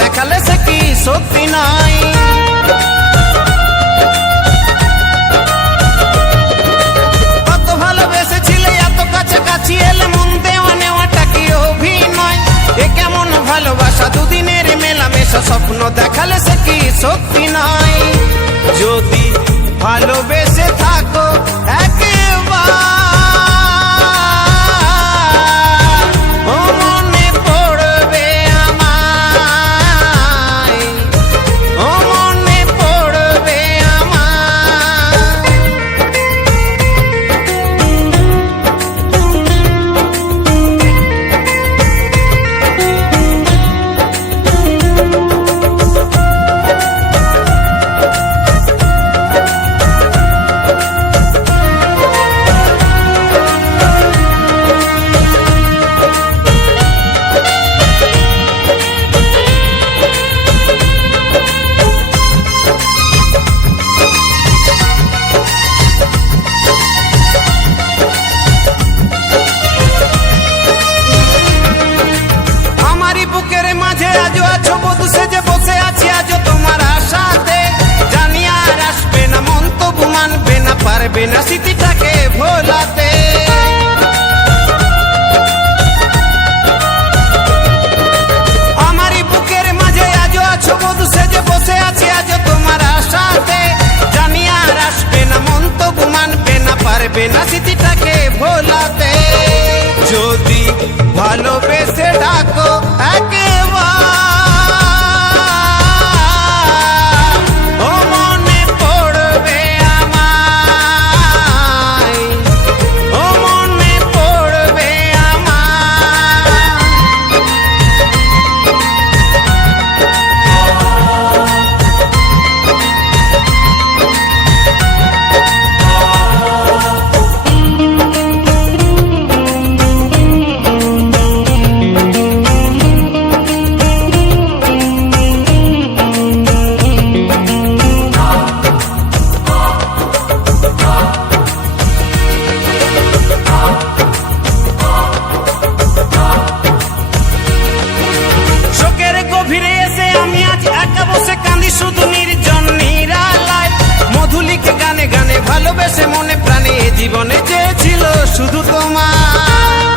দেখালে সে কি সত্যি নয়। কত ভালোবেসেছিলে এত কাছাকাছি এলে মন দেওয়া নেওয়াটা কি অভিনয়? এ কেমন ভালোবাসা দুদিনের মেলামেশা স্বপ্ন দেখালে সে কি সত্যি নয়। যদি ভালোবেসে থাকো একবার ও মনে পড়বে আমায়, ও মনে পড়বে আমায়। বুকের মাঝে আজও আছো বধূ সেজে বসে আছি আজও তোমার আশাতে। জানি আর আসবে না মন তবু মানবে না, পারবে না স্মৃতিটাকে ভোলাতে। আমারই বুকের মাঝে আজও আছো বধূ সেজে বসে আছি আজও তোমার আশাতে। জানি আর আসবে না মন তবু মানবে না, পারবে না স্মৃতিটাকে ভোলাতে। যদি ভালোবেসে ডাকো একবার ও মনে পড়বে আমায়, ও মনে পড়বে আমায়। শুধু নির্জন নিরালায় মধুলিকে গানে গানে ভালোবেসে মনে প্রাণে জীবনে চেয়েছিল শুধু তোমার।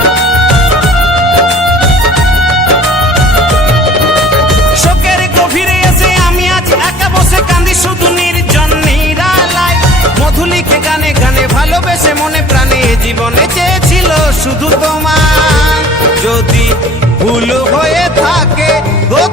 শোকের গভীরে এসে আমি আজ একা বসে কাঁদি শুধু নির্জন নিরালায় মধুলিকে গানে গানে ভালোবেসে মনে প্রাণে জীবনে চেয়েছিল শুধু তোমার। যদি ভুল হয়ে থাকে গো